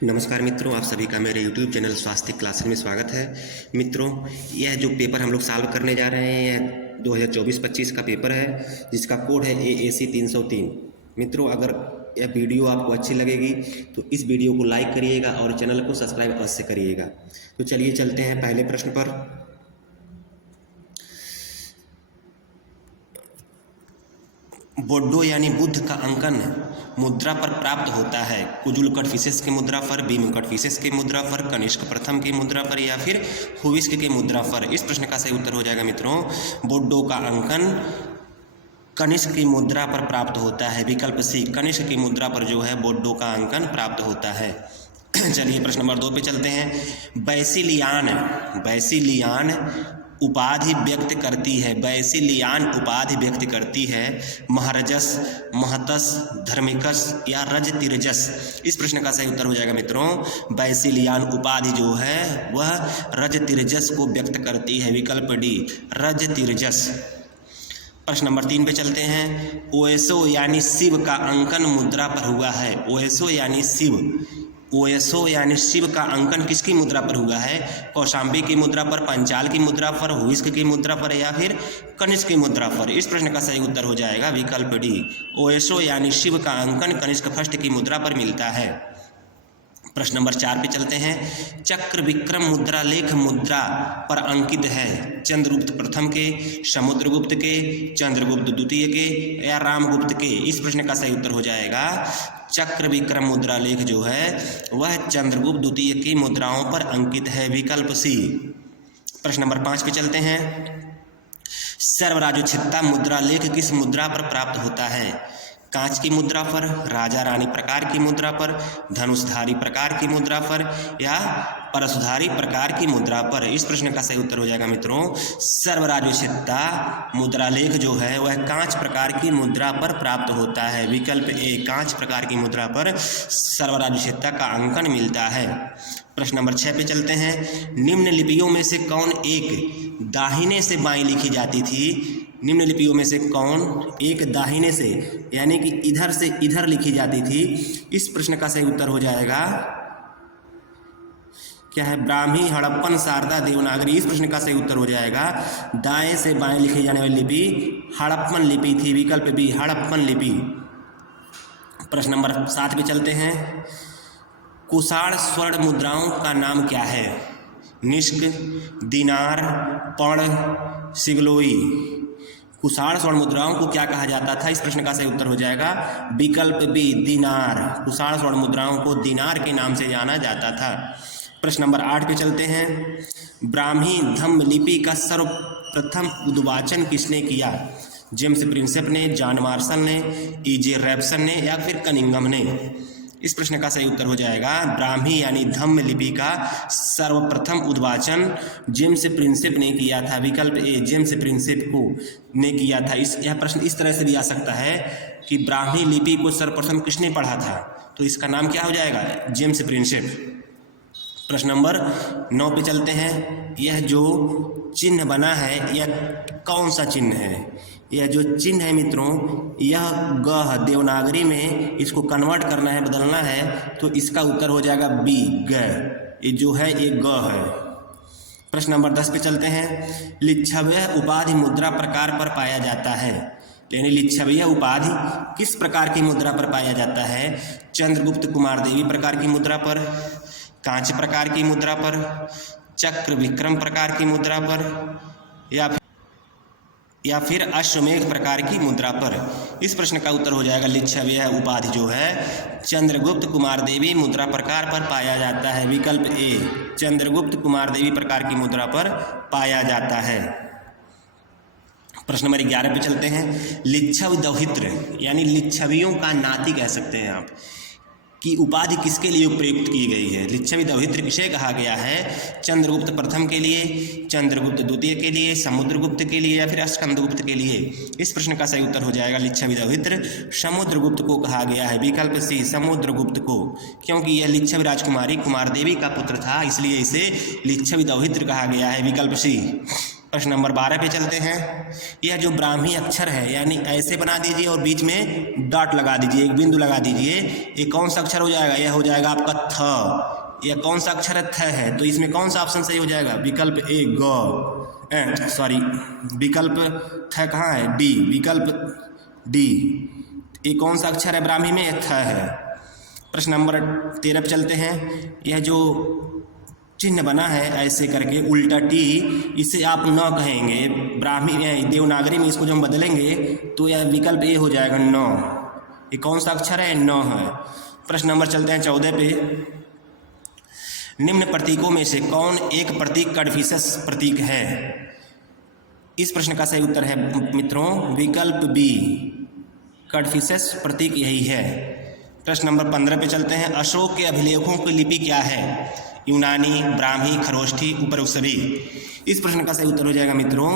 नमस्कार मित्रों, आप सभी का मेरे YouTube चैनल स्वास्थ्य क्लासेस में स्वागत है। मित्रों, यह जो पेपर हम लोग सॉल्व करने जा रहे हैं यह 2024-25 का पेपर है जिसका कोड है AAC 303। मित्रों, अगर यह वीडियो आपको अच्छी लगेगी तो इस वीडियो को लाइक करिएगा और चैनल को सब्सक्राइब अवश्य करिएगा। तो चलिए चलते हैं पहले प्रश्न पर। बोड्डो यानी बुद्ध का अंकन मुद्रा पर प्राप्त होता है। कुजुल कटफिसेस की मुद्रा पर, भीम कटफिसेस की मुद्रा पर, कनिष्क प्रथम की मुद्रा पर या फिर हुविस्क की मुद्रा पर। इस प्रश्न का सही उत्तर हो जाएगा मित्रों, बोड्डो का अंकन कनिष्क की मुद्रा पर प्राप्त होता है। विकल्प सी, कनिष्क की मुद्रा पर जो है बोड्डो का अंकन प्राप्त होता है। चलिए प्रश्न नंबर 2 पे चलते हैं। बैसिलियान उपाधि व्यक्त करती है। बैसिलियान उपाधि व्यक्त करती है महरजस, महतस, धर्मिकस या रजतिरजस। इस प्रश्न का सही उत्तर हो जाएगा मित्रों, बैसिलियान उपाधि जो है वह रजतिरजस को व्यक्त करती है। विकल्प डी, रजतिरजस। प्रश्न नंबर 3 पे चलते हैं। ओएसओ यानी शिव का अंकन मुद्रा पर हुआ है। ओएसओ यानी शिव का अंकन किसकी मुद्रा पर हुआ है? कौशाम्बी की मुद्रा पर, पंचाल की मुद्रा पर, हुइस्क की मुद्रा पर या फिर कनिष्क की मुद्रा पर। इस प्रश्न का सही उत्तर हो जाएगा विकल्प डी, ओएसओ यानी शिव का अंकन कनिष्क फर्स्ट की मुद्रा पर मिलता है। प्रश्न नंबर 4 पे चलते हैं। चक्र विक्रम मुद्रा लेख मुद्रा पर अंकित है चंद्रगुप्त प्रथम के, समुद्रगुप्त के, चंद्रगुप्त द्वितीय के या रामगुप्त के। इस प्रश्न का सही उत्तर हो जाएगा चक्र विक्रम मुद्रा लेख जो है वह चंद्रगुप्त द्वितीय की मुद्राओं पर अंकित है। विकल्प सी। प्रश्न नंबर 5 पे चलते हैं। सर्वराजोचित्ता मुद्रा लेख किस मुद्रा पर प्राप्त होता है? कांच की मुद्रा पर, राजा रानी प्रकार की मुद्रा पर, धनुषधारी प्रकार की मुद्रा पर या परशुधारी प्रकार की मुद्रा पर। इस प्रश्न का सही उत्तर हो जाएगा मित्रों, सर्वराजोचित्ता मुद्रा लेख जो है वह कांच प्रकार की मुद्रा पर प्राप्त होता है। विकल्प ए, कांच प्रकार की मुद्रा पर सर्वराजोचित्ता का अंकन मिलता है। प्रश्न नंबर 6 पे चलते हैं। निम्न लिपियों में से कौन एक दाहिने से बाएं लिखी जाती थी? निम्न लिपियों में से कौन एक दाहिने से यानी कि इधर से इधर लिखी जाती थी? इस प्रश्न का सही उत्तर हो जाएगा क्या है? ब्राह्मी, हड़प्पन, शारदा, देवनागरी। इस प्रश्न का सही उत्तर हो जाएगा दाएं से बाएं लिखी जाने वाली लिपि हड़प्पन लिपि थी। विकल्प बी, हड़प्पन लिपि। प्रश्न नंबर 7 पे चलते हैं। कुषाण स्वर्ण मुद्राओं का नाम क्या है? निष्क, दिनार, पण, सिगलोई। कुषाण स्वर्ण मुद्राओं को क्या कहा जाता था? इस प्रश्न का सही उत्तर हो जाएगा विकल्प बी, दिनार। कुषाण स्वर्ण मुद्राओं को दिनार के नाम से जाना जाता था। प्रश्न नंबर 8 पे चलते हैं। ब्राह्मी धम्म लिपि का सर्वप्रथम उद्वाचन किसने किया? जेम्स प्रिंसेप ने, जॉन मार्शल ने, E.J. रैप्सन ने या फिर कनिंघम ने। इस प्रश्न का सही उत्तर हो जाएगा ब्राह्मी यानी धम्म लिपि का सर्वप्रथम उद्वाचन जेम्स प्रिंसेप ने किया था। विकल्प ए, जेम्स प्रिंसेप को ने किया था। यह प्रश्न इस तरह से भी आ सकता है कि ब्राह्मी लिपि को सर्वप्रथम किसने पढ़ा था, तो इसका नाम क्या हो जाएगा? James Prinsep. प्रश्न नंबर 9 पे चलते हैं। यह जो चिन्ह बना है यह कौन सा चिन्ह है? यह जो चिन्ह है मित्रों यह ग है। देवनागरी में इसको कन्वर्ट करना है, बदलना है, तो इसका उत्तर हो जाएगा बी, ग। ये जो है ये ग है। प्रश्न नंबर 10 पे चलते हैं। लिच्छव्य उपाधि मुद्रा प्रकार पर पाया जाता है। यानी लिच्छव्य उपाधि किस प्रकार की मुद्रा पर पाया जाता है? चंद्रगुप्त कुमार देवी प्रकार की मुद्रा पर, कांच प्रकार की मुद्रा पर, चक्र विक्रम प्रकार की मुद्रा पर या फिर अश्वमेघ प्रकार की मुद्रा पर। इस प्रश्न का उत्तर हो जाएगा लिच्छव्य उपाधि जो है चंद्रगुप्त कुमार देवी मुद्रा प्रकार पर पाया जाता है। विकल्प ए, चंद्रगुप्त कुमार देवी प्रकार की मुद्रा पर पाया जाता है। प्रश्न नंबर 11 पे चलते हैं। लिच्छव दौहित्र यानी लिच्छवियों का नाती कह सकते हैं आप की उपाधि किसके लिए प्रयुक्त की गई है? लिच्छवी दौहित्र किसे कहा गया है? चंद्रगुप्त प्रथम के लिए, चंद्रगुप्त द्वितीय के लिए, समुद्रगुप्त के लिए या फिर स्कंदगुप्त के लिए। इस प्रश्न का सही उत्तर हो जाएगा लिच्छवी दौहित्र समुद्रगुप्त को कहा गया है। विकल्प सी, समुद्रगुप्त को, क्योंकि यह लिच्छवी राजकुमारी कुमार देवी का पुत्र था इसलिए इसे लिच्छवी दौहित्र कहा गया है। विकल्प सी। प्रश्न नंबर 12 पे चलते हैं। यह जो ब्राह्मी अक्षर है यानी ऐसे बना दीजिए और बीच में डॉट लगा दीजिए, एक बिंदु लगा दीजिए। ये कौन सा अक्षर हो जाएगा? यह हो जाएगा आपका थ। यह कौन सा अक्षर है? थ है। तो इसमें कौन सा ऑप्शन सही हो जाएगा? विकल्प ए ग, सॉरी विकल्प थ कहाँ है? डी, विकल्प डी। ये कौन सा अक्षर है ब्राह्मी में? थ है। प्रश्न नंबर 13 पे चलते हैं। यह जो चिन्ह बना है ऐसे करके उल्टा टी, इसे आप न कहेंगे। ब्राह्मी देवनागरी में इसको जब हम बदलेंगे तो यह विकल्प ए हो जाएगा न। ये कौन सा अक्षर है? न है। प्रश्न नंबर चलते हैं 14 पे। निम्न प्रतीकों में से कौन एक प्रतीक कन्फ्यूशस प्रतीक है? इस प्रश्न का सही उत्तर है मित्रों विकल्प बी, कन्फ्यूशस प्रतीक यही है। प्रश्न नंबर 15 पे चलते हैं। अशोक के अभिलेखों की लिपि क्या है? यूनानी, ब्राह्मी, खरोष्ठी, उपरोक्त सभी। इस प्रश्न का सही उत्तर हो जाएगा मित्रों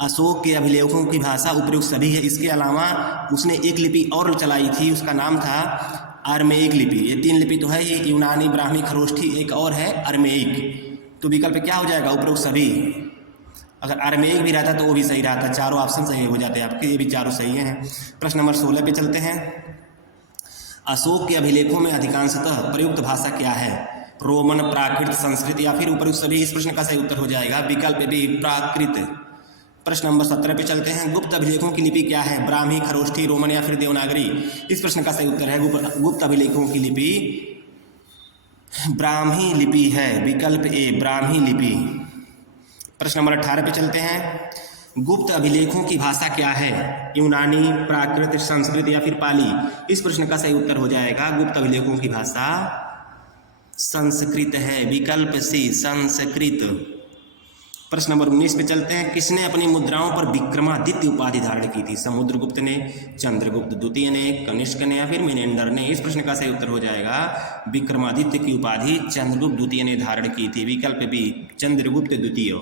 अशोक के अभिलेखों की भाषा उपरोक्त सभी है। इसके अलावा उसने एक लिपि और चलाई थी, उसका नाम था अरमेइक लिपि। ये 3 लिपि तो है, ये यूनानी, ब्राह्मी, खरोष्ठी, एक और है अरमेइक। तो विकल्प क्या हो जाएगा? उपरोक्त सभी। अगर अरमेइक भी रहता तो वो भी सही रहता। चारों ऑप्शन सही हो जाते हैं आपके, ये भी चारों सही हैं। प्रश्न नंबर 16 पे चलते हैं। अशोक के अभिलेखों में अधिकांशतः प्रयुक्त भाषा क्या है? रोमन, प्राकृत, संस्कृत या फिर उपरोक्त सभी। इस प्रश्न का सही उत्तर हो जाएगा विकल्प बी, प्राकृत। प्रश्न नंबर 17 पे चलते हैं। गुप्त अभिलेखों की लिपि क्या है? ब्राह्मी, खरोष्ठी, रोमन या फिर देवनागरी। इस प्रश्न का सही उत्तर है गुप्त अभिलेखों की लिपि ब्राह्मी लिपि है, विकल्प ए, ब्राह्मी लिपि। प्रश्न नंबर 18 पे चलते हैं। गुप्त अभिलेखों की भाषा क्या है? यूनानी, प्राकृत, संस्कृत या फिर पाली। इस प्रश्न का सही उत्तर हो जाएगा गुप्त अभिलेखों की भाषा संस्कृत है, विकल्प सी, संस्कृत। प्रश्न नंबर 19 पे चलते हैं। किसने अपनी मुद्राओं पर विक्रमादित्य उपाधि धारण की थी? समुद्रगुप्त ने, चंद्रगुप्त द्वितीय ने, कनिष्क ने या फिर मिनेंडर ने। इस प्रश्न का सही उत्तर हो जाएगा विक्रमादित्य की उपाधि चंद्रगुप्त द्वितीय ने धारण की थी, विकल्प बी, चंद्रगुप्त द्वितीय।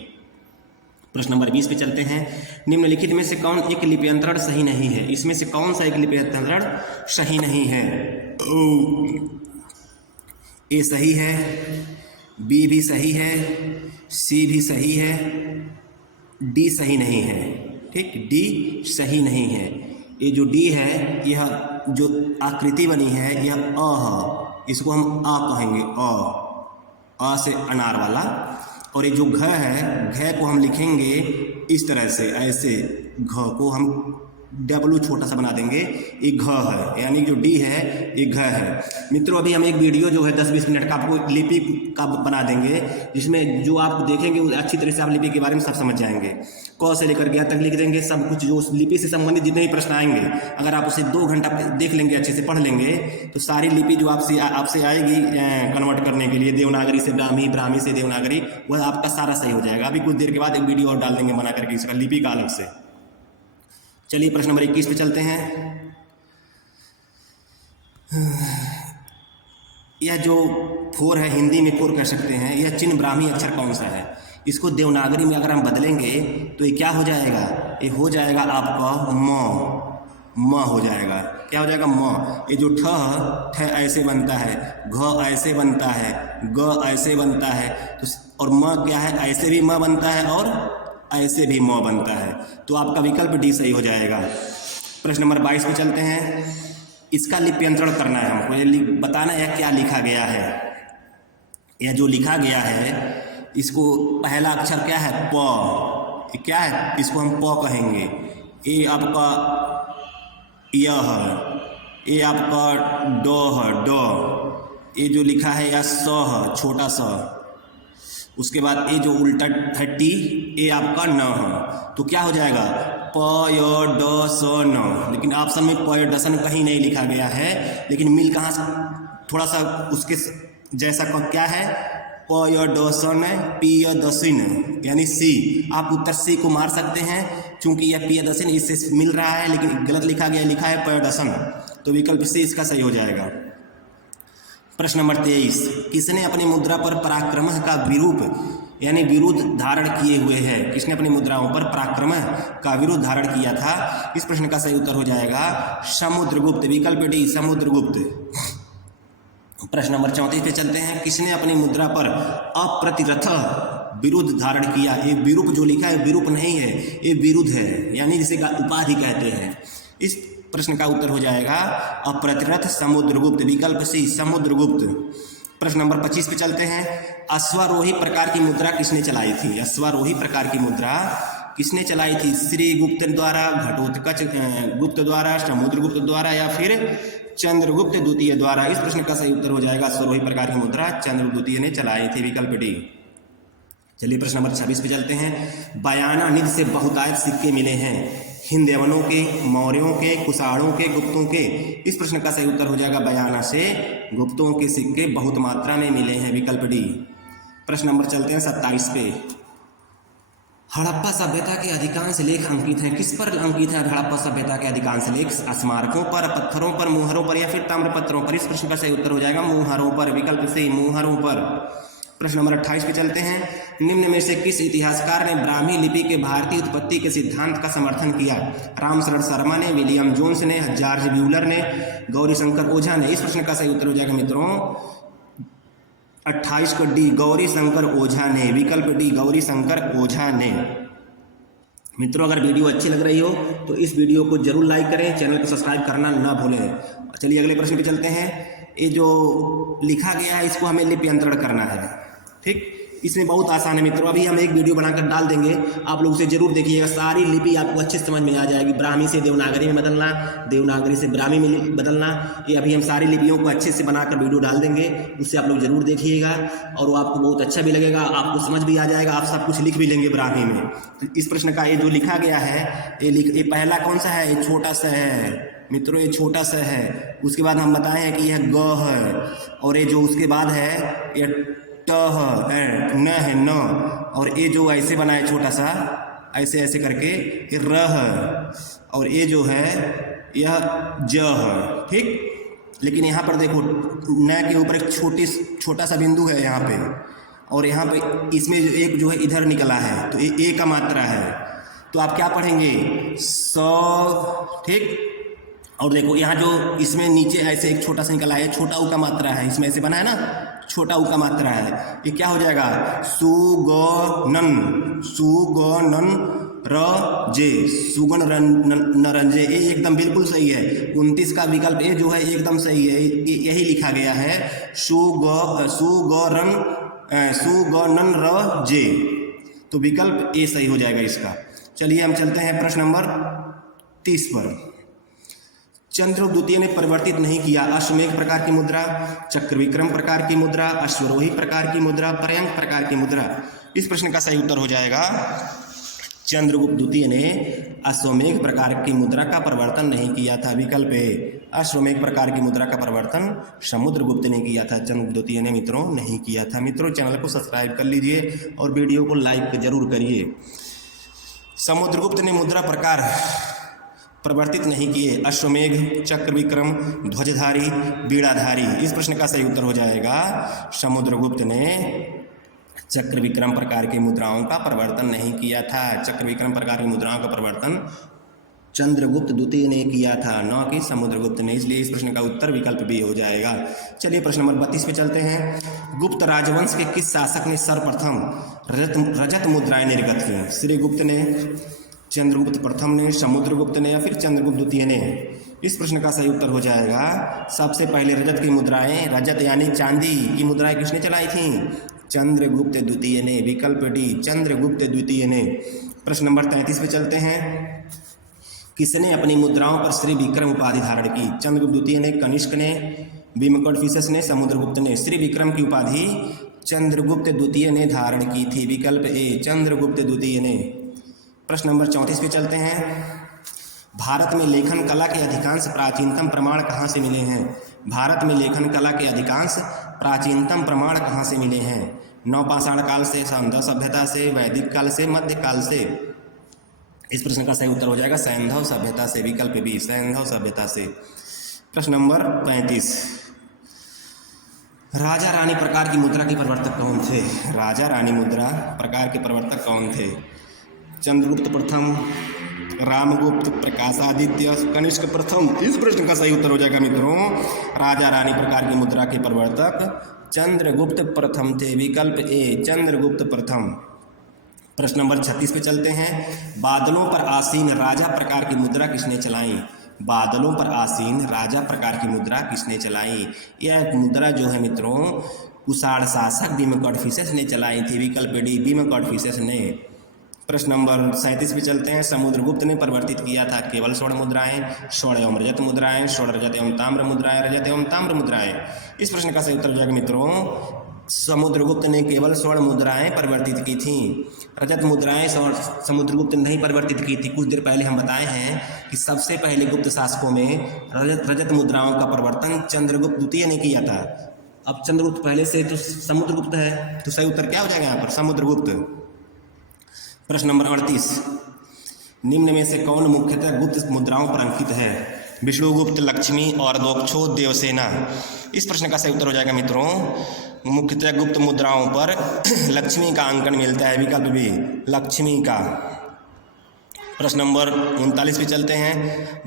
प्रश्न नंबर 20 पे चलते हैं। निम्नलिखित में से कौन एक लिप्यंतरण सही नहीं है? इसमें से कौन सा एक लिप्यंतरण सही नहीं है? ए सही है, बी भी सही है, सी भी सही है, डी सही नहीं है। ठीक, डी सही नहीं है। ये जो डी है, यह जो आकृति बनी है यह अ है, इसको हम आ कहेंगे, अ से अनार वाला। और ये जो घ है, घ को हम लिखेंगे इस तरह से, ऐसे घ को हम डब्लू छोटा सा बना देंगे, ये घ है, यानी जो डी है ये घ है। मित्रों अभी हम एक वीडियो जो है 10-20 मिनट का आपको लिपि का बना देंगे, जिसमें जो आप देखेंगे अच्छी तरह से आप लिपि के बारे में सब समझ जाएंगे। क से लेकर गया तक लिख देंगे, सब कुछ जो लिपि से संबंधित जितने भी प्रश्न आएंगे, अगर आप उसे 2 घंटा देख लेंगे, अच्छे से पढ़ लेंगे, तो सारी लिपि जो आपसे आएगी कन्वर्ट करने के लिए देवनागरी से ब्राह्मी, ब्राह्मी से देवनागरी, वह आपका सारा सही हो जाएगा। अभी कुछ देर के बाद एक वीडियो और डाल देंगे बना करके इसका लिपि का अलग से। चलिए प्रश्न नंबर 21 पे चलते हैं। यह जो 4 है, हिंदी में 4 कह सकते हैं, यह चिन्ह ब्राह्मी अक्षर कौन सा है? इसको देवनागरी में अगर हम बदलेंगे तो ये क्या हो जाएगा? ये हो जाएगा आपका म हो जाएगा। क्या हो जाएगा? म। ये जो ठ ऐसे बनता है, घ ऐसे बनता है, ग ऐसे बनता है, तो और म क्या है? ऐसे भी म बनता है और ऐसे भी म बनता है। तो आपका विकल्प डी सही हो जाएगा। प्रश्न नंबर 22 पे चलते हैं। इसका लिप्यंतरण करना है हमको, ये बताना है क्या लिखा गया है। यह जो लिखा गया है, इसको पहला अक्षर क्या है? प। क्या है? इसको हम प कहेंगे। ये आपका य है, ये आपका ड है, ड। ये जो लिखा है यह स है, छोटा सा। उसके बाद ये जो उल्टा है टी, ये आपका न है। तो क्या हो जाएगा? प य ड स न। लेकिन ऑप्शन में प य ड स न कहीं नहीं लिखा गया है, लेकिन मिल कहाँ से थोड़ा सा उसके जैसा क्या है? प य ड स न, पी य द स न, यानी सी। आप उत्तर सी को मार सकते हैं, चूंकि यह पी य द स न इससे मिल रहा है, लेकिन गलत लिखा गया, लिखा है प य ड स न। तो विकल्प सी इसका सही हो जाएगा। प्रश्न नंबर 23। किसने अपनी मुद्रा पर पराक्रमः का विरूप यानी विरुद्ध धारण किए हुए है? किसने अपनी मुद्राओं पर पराक्रमः का विरुद्ध धारण किया था? इस प्रश्न का सही उत्तर हो जाएगा समुद्रगुप्त, विकल्प डी, समुद्रगुप्त। प्रश्न नंबर 34 पे चलते हैं। किसने अपनी मुद्रा पर अप्रतिरथ विरुद्ध धारण किया। ये विरूप जो लिखा है विरूप नहीं है, ये विरुद्ध है, यानी जिसे उपाधि कहते हैं। इस प्रश्न का उत्तर हो जाएगा अप्रतिरथ समुद्रगुप्त, विकल्प सी समुद्रगुप्त। प्रश्न नंबर 25 पे चलते हैं। अश्वारोही प्रकार की मुद्रा किसने चलाई थी? अश्वारोही प्रकार की मुद्रा किसने चलाई थी? श्री गुप्त द्वारा, घटोत्कच गुप्त द्वारा, समुद्रगुप्त द्वारा या फिर चंद्रगुप्त द्वितीय द्वारा? इस प्रश्न का सही उत्तर हो जाएगा अश्वारोही प्रकार की मुद्रा चंद्रगुप्त द्वितीय ने चलाई थी, विकल्प डी। चलिए प्रश्न नंबर 26 पे चलते हैं। बयाना निधि से बहुतायत सिक्के मिले हैं, हिंदयवनों के, मौर्यों के, कुषाणों के, गुप्तों के? इस प्रश्न का सही उत्तर हो जाएगा बयाना से गुप्तों के सिक्के बहुत मात्रा में मिले हैं, विकल्प डी। प्रश्न नंबर चलते हैं 27 पे। हड़प्पा सभ्यता के अधिकांश लेख अंकित हैं, किस पर अंकित है हड़प्पा सभ्यता के अधिकांश लेख? स्मारकों पर, पत्थरों पर, मुहरों पर या फिर ताम्रपत्रों पर? इस प्रश्न का सही उत्तर हो जाएगा मुहरों पर, विकल्प से मुहरों पर। प्रश्न नंबर 28 पे चलते हैं। निम्न में से किस इतिहासकार ने ब्राह्मी लिपि के भारतीय उत्पत्ति के सिद्धांत का समर्थन किया? रामशरण शर्मा ने, विलियम जोन्स ने, जॉर्ज ब्यूलर ने, गौरीशंकर ओझा ने? इस प्रश्न का सही उत्तर हो जाएगा मित्रों 28 को डी, गौरीशंकर ओझा ने, विकल्प डी, गौरीशंकर ओझा ने। मित्रों अगर वीडियो अच्छी लग रही हो तो इस वीडियो को जरूर लाइक करें, चैनल को सब्सक्राइब करना ना भूलें। चलिए अगले प्रश्न पे चलते हैं। ये जो लिखा गया है इसको हमें लिप्यंतरण करना है, ठीक। इसमें बहुत आसान है मित्रों, अभी हम एक वीडियो बनाकर डाल देंगे, आप लोग उसे जरूर देखिएगा, सारी लिपि आपको अच्छे से समझ में आ जाएगी। ब्राह्मी से देवनागरी में बदलना, देवनागरी से ब्राह्मी में बदलना, ये अभी हम सारी लिपियों को अच्छे से बनाकर वीडियो डाल देंगे, उससे आप लोग जरूर देखिएगा और वो आपको बहुत अच्छा भी लगेगा, आपको समझ भी आ जाएगा, आप सब कुछ लिख भी लेंगे ब्राह्मी में। तो इस प्रश्न का ये जो लिखा गया है ये पहला कौन सा है? ये छोटा सा है मित्रों, ये छोटा सा है। उसके बाद हम बताए हैं कि यह ग है, और ये जो उसके बाद है यह ट है, न है न, और ये जो ऐसे बना है छोटा सा ऐसे ऐसे करके ये र है, और ये जो है यह ज है, ठीक। लेकिन यहाँ पर देखो न के ऊपर एक छोटा सा बिंदु है यहाँ पे, और यहाँ पे इसमें जो एक जो है इधर निकला है, तो ये ए का मात्रा है, तो आप क्या पढ़ेंगे? स, ठीक। और देखो यहाँ जो इसमें नीचे ऐसे एक छोटा सा निकला है, छोटा ऊ का मात्रा है, इसमें ऐसे बना है ना, छोटा ऊ का मात्रा है, ये क्या हो जाएगा? सुगनन, सुगनन र जे, सुगन नरंजे। ये एकदम बिल्कुल सही है। 29 का विकल्प ए जो है एकदम सही है, यही लिखा गया है, सुगनन र जे, तो विकल्प ए सही हो जाएगा इसका। चलिए हम चलते हैं प्रश्न नंबर 30 पर। चंद्रगुप्त द्वितीय ने परिवर्तित नहीं किया अश्वमेघ प्रकार की मुद्रा, चक्रविक्रम प्रकार की मुद्रा, अश्वरोही प्रकार की मुद्रा, पर्यंक प्रकार की मुद्रा? इस प्रश्न का सही उत्तर हो जाएगा चंद्रगुप्त द्वितीय ने अश्वमेघ प्रकार की मुद्रा का परिवर्तन नहीं किया था, विकल्प ए। अश्वमेघ प्रकार की मुद्रा का परिवर्तन समुद्रगुप्त ने किया था, चंद्रगुप्त द्वितीय ने मित्रों नहीं किया था। मित्रों चैनल को सब्सक्राइब कर लीजिए और वीडियो को लाइक जरूर करिए। समुद्रगुप्त ने मुद्रा प्रकार परिवर्तित नहीं किए अश्वमेघ, चक्रविक्रम, ध्वजधारी, बीड़ाधारी? इस प्रश्न का सही उत्तर हो जाएगा समुद्रगुप्त ने चक्रविक्रम प्रकार की मुद्राओं का परिवर्तन नहीं किया था। चक्रविक्रम प्रकार की मुद्राओं का परिवर्तन चंद्रगुप्त द्वितीय ने किया था, न कि समुद्रगुप्त ने, इसलिए इस प्रश्न का उत्तर विकल्प बी हो जाएगा। चलिए प्रश्न नंबर 32 पे चलते हैं। गुप्त राजवंश के किस शासक ने सर्वप्रथम रजत मुद्राएं निर्गत की? श्रीगुप्त ने, चंद्रगुप्त प्रथम ने, समुद्रगुप्त ने या फिर चंद्रगुप्त द्वितीय ने? इस प्रश्न का सही उत्तर हो जाएगा सबसे पहले रजत की मुद्राएं, रजत यानी चांदी की मुद्राएं किसने चलाई थी? चंद्रगुप्त द्वितीय ने, विकल्प डी, चंद्रगुप्त द्वितीय ने। प्रश्न नंबर 33 पे चलते हैं। किसने अपनी मुद्राओं पर श्री विक्रम उपाधि धारण की? चंद्रगुप्त द्वितीय ने, कनिष्क ने, बीमकोडफिसस ने, समुद्रगुप्त ने? श्री विक्रम की उपाधि चंद्रगुप्त द्वितीय ने धारण की थी, विकल्प ए, चंद्रगुप्त द्वितीय ने। प्रश्न नंबर 34 पे चलते हैं। भारत में लेखन कला के अधिकांश प्राचीनतम प्रमाण कहाँ से मिले हैं? भारत में लेखन कला के अधिकांश प्राचीनतम प्रमाण कहाँ से मिले हैं? नवपाषाण काल से, सैंधव सभ्यता से, वैदिक काल से, मध्यकाल से? इस प्रश्न का सही उत्तर हो जाएगा सैंधव सभ्यता से, विकल्प बी, सैंधव सभ्यता से। प्रश्न नंबर 35। राजा रानी प्रकार की मुद्रा के प्रवर्तक कौन थे? राजा रानी मुद्रा प्रकार के प्रवर्तक कौन थे? चंद्रगुप्त प्रथम, रामगुप्त, प्रकाशादित्य, कनिष्क प्रथम? इस प्रश्न का सही उत्तर हो जाएगा मित्रों राजा रानी प्रकार की मुद्रा के प्रवर्तक चंद्रगुप्त प्रथम थे, विकल्प ए चंद्रगुप्त प्रथम। प्रश्न नंबर 36 पे चलते हैं। बादलों पर आसीन राजा प्रकार की मुद्रा किसने चलाई? बादलों पर आसीन राजा प्रकार की मुद्रा किसने चलाई? यह मुद्रा जो है मित्रों कुषाण शासक भीम कॉडफिसेस ने चलाई थी, विकल्प डी भीम कॉडफिसेस ने। प्रश्न नंबर 37 पे चलते हैं। समुद्रगुप्त ने परिवर्तित किया था केवल स्वर्ण मुद्राएं, स्वर्ण एवं रजत मुद्राएं, स्वर्ण रजत एवं ताम्र मुद्राएं, रजत एवं ताम्र मुद्राएं। इस प्रश्न का सही उत्तर हो जाएगा मित्रों समुद्रगुप्त ने केवल स्वर्ण मुद्राएं परिवर्तित की थी, रजत मुद्राएं समुद्रगुप्त ने नहीं परिवर्तित की थी। कुछ देर पहले हम बताए हैं कि सबसे पहले गुप्त शासकों में रजत मुद्राओं का परिवर्तन चंद्रगुप्त द्वितीय ने किया था। अब चंद्रगुप्त पहले से तो समुद्रगुप्त है, तो सही उत्तर क्या हो जाएगा यहाँ पर? समुद्रगुप्त। प्रश्न नंबर 38। निम्न में से कौन मुख्यतः गुप्त मुद्राओं पर अंकित है? विष्णुगुप्त, लक्ष्मी और दोक्षो देवसेना। इस प्रश्न का सही उत्तर हो जाएगा मित्रों मुख्यतः गुप्त मुद्राओं पर लक्ष्मी का अंकन मिलता है, विकल्प बी लक्ष्मी का। प्रश्न नंबर 39 पे चलते हैं।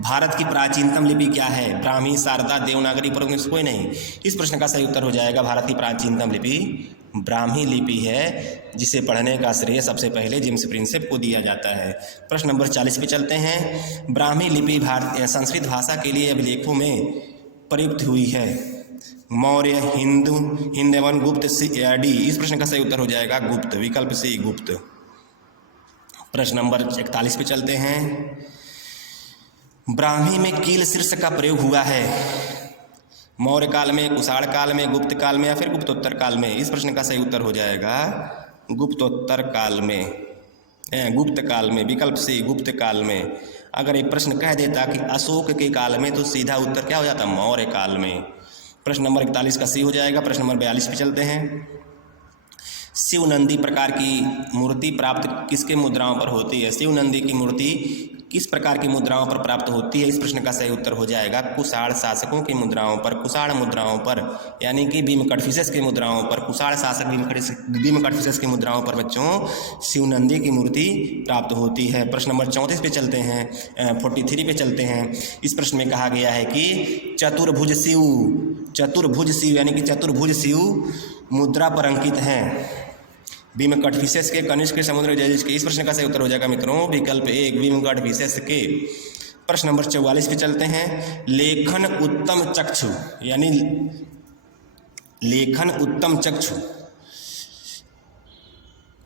भारत की प्राचीनतम लिपि क्या है? ब्राह्मी, शारदा, देवनागरी, उपनिषद? कोई नहीं। इस प्रश्न का सही उत्तर हो जाएगा भारत की प्राचीनतम लिपि ब्राह्मी लिपि है, जिसे पढ़ने का श्रेय सबसे पहले जेम्स प्रिंसेप को दिया जाता है। प्रश्न नंबर 40 पे चलते हैं। ब्राह्मी लिपि संस्कृत भाषा के लिए अभिलेखों में प्रयुक्त हुई है। मौर्य, हिंदू, हिंदवन, गुप्त, डी। इस प्रश्न का सही उत्तर हो जाएगा गुप्त, विकल्प सी गुप्त। प्रश्न नंबर 41 पे चलते हैं। ब्राह्मी में कील शीर्ष का प्रयोग हुआ है। मौर्य काल में, कुषाण काल में, गुप्त काल में या फिर गुप्तोत्तर काल में? इस प्रश्न का सही उत्तर हो जाएगा गुप्तोत्तर काल में, गुप्त काल में, विकल्प सी गुप्त काल में। अगर एक प्रश्न कह देता कि अशोक के काल में, तो सीधा उत्तर क्या हो जाता? मौर्य काल में। प्रश्न नंबर 41 का सी हो जाएगा। प्रश्न नंबर 42 पे चलते हैं। शिव नंदी प्रकार की मूर्ति प्राप्त किसके मुद्राओं पर होती है? शिव नंदी की मूर्ति किस प्रकार की मुद्राओं पर प्राप्त होती है? इस प्रश्न का सही उत्तर हो जाएगा कुषाण शासकों की मुद्राओं पर, कुषाण मुद्राओं पर, यानी कि भीम कॉडफिसेस की मुद्राओं पर। कुषाण शासक भीम कॉडफिसेस की मुद्राओं पर बच्चों शिव नंदी की मूर्ति प्राप्त होती है। प्रश्न नंबर 34 पे चलते हैं, 43 पे चलते हैं। इस प्रश्न में कहा गया है कि चतुर्भुज शिव यानी कि चतुर्भुज शिव मुद्रा पर अंकित हैं भीम कॉडफिसेस के, कनिष्क के, समुद्र जयदेव के। इस प्रश्न का सही उत्तर हो जाएगा मित्रों विकल्प एक भीम कॉडफिसेस के। प्रश्न नंबर 44 पे चलते हैं। लेखन उत्तम चक्षु यानी लेखन उत्तम चक्षु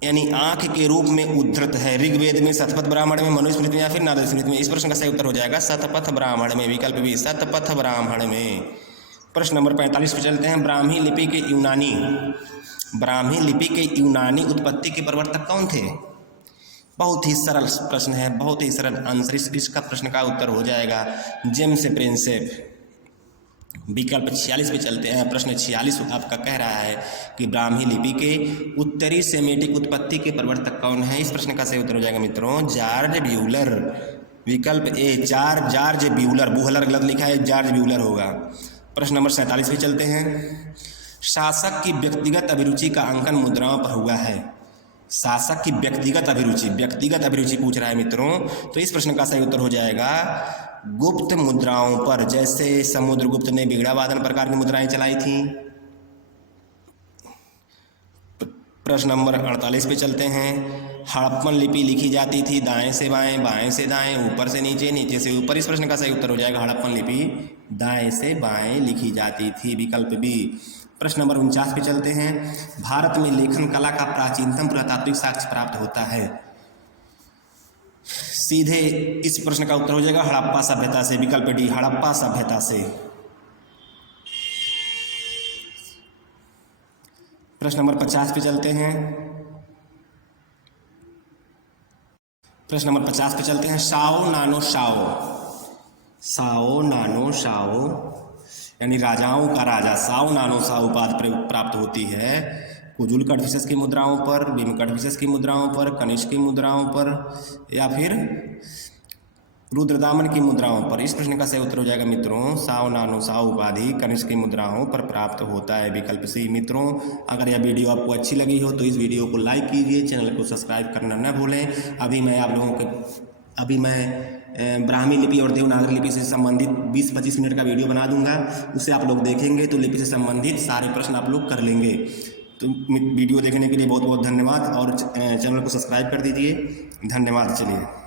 यानी आंख के रूप में उद्धृत है। ऋग्वेद में, शतपथ ब्राह्मण में, मनुस्मृति में या फिर नारद स्मृति में? इस प्रश्न का सही उत्तर हो जाएगा शतपथ ब्राह्मण में, विकल्प भी शतपथ ब्राह्मण में। प्रश्न नंबर 45 पे चलते हैं। ब्राह्मी लिपि के यूनानी उत्पत्ति के प्रवर्तक कौन थे? बहुत ही सरल प्रश्न है, बहुत ही सरल आंसर। इसका प्रश्न का उत्तर हो जाएगा जेम्स प्रिंसेप, विकल्प 46 पे चलते हैं। प्रश्न 46 आपका कह रहा है कि ब्राह्मी लिपि के उत्तरी सेमेटिक उत्पत्ति के प्रवर्तक कौन है? इस प्रश्न का सही उत्तर हो जाएगा मित्रों जॉर्ज ब्यूलर, विकल्प ए जॉर्ज ब्यूलर। बुहलर गलत लिखा है, जॉर्ज ब्यूलर होगा। प्रश्न नंबर 47 पे चलते हैं। शासक की व्यक्तिगत अभिरुचि का अंकन मुद्राओं पर हुआ है। शासक की व्यक्तिगत अभिरुचि पूछ रहा है मित्रों, तो इस प्रश्न का सही उत्तर हो जाएगा गुप्त मुद्राओं पर। जैसे समुद्रगुप्त ने बीड़ा वादन प्रकार की मुद्राएं चलाई थी। प्रश्न नंबर 48 पे चलते हैं। हड़प्पन लिपि लिखी जाती थी दाएं से बाएं, बाएं से दाएं, ऊपर से नीचे, नीचे से ऊपर। इस प्रश्न का सही उत्तर हो जाएगा हड़प्पन लिपि दाएं से बाएं लिखी जाती थी, विकल्प बी। प्रश्न नंबर 49 पे चलते हैं। भारत में लेखन कला का प्राचीनतम पुरातात्विक साक्ष्य प्राप्त होता है। सीधे इस प्रश्न का उत्तर हो जाएगा हड़प्पा सभ्यता से, विकल्प डी हड़प्पा सभ्यता से। प्रश्न नंबर 50 पे चलते हैं। प्रश्न नंबर 50 पे चलते हैं। साओ नानो शाओ यानी राजाओं का राजा साओ नानो शाओ उपाधि प्राप्त होती है कुजुल कॉडफिसेस की मुद्राओं पर, भीम कॉडफिसेस की मुद्राओं पर, कनिष्क की मुद्राओं पर या फिर रुद्रदामन की मुद्राओं पर। इस प्रश्न का सही उत्तर हो जाएगा मित्रों साओ नानो शाओ उपाधि कनिष्क की मुद्राओं पर प्राप्त होता है, विकल्प सी। मित्रों अगर यह वीडियो आपको अच्छी लगी हो तो इस वीडियो को लाइक कीजिए, चैनल को सब्सक्राइब करना न भूलें। अभी मैं ब्राह्मी लिपि और देवनागरी लिपि से संबंधित 20-25 मिनट का वीडियो बना दूंगा, उससे आप लोग देखेंगे तो लिपि से संबंधित सारे प्रश्न आप लोग कर लेंगे। तो वीडियो देखने के लिए बहुत बहुत धन्यवाद और चैनल को सब्सक्राइब कर दीजिए। धन्यवाद। चलिए।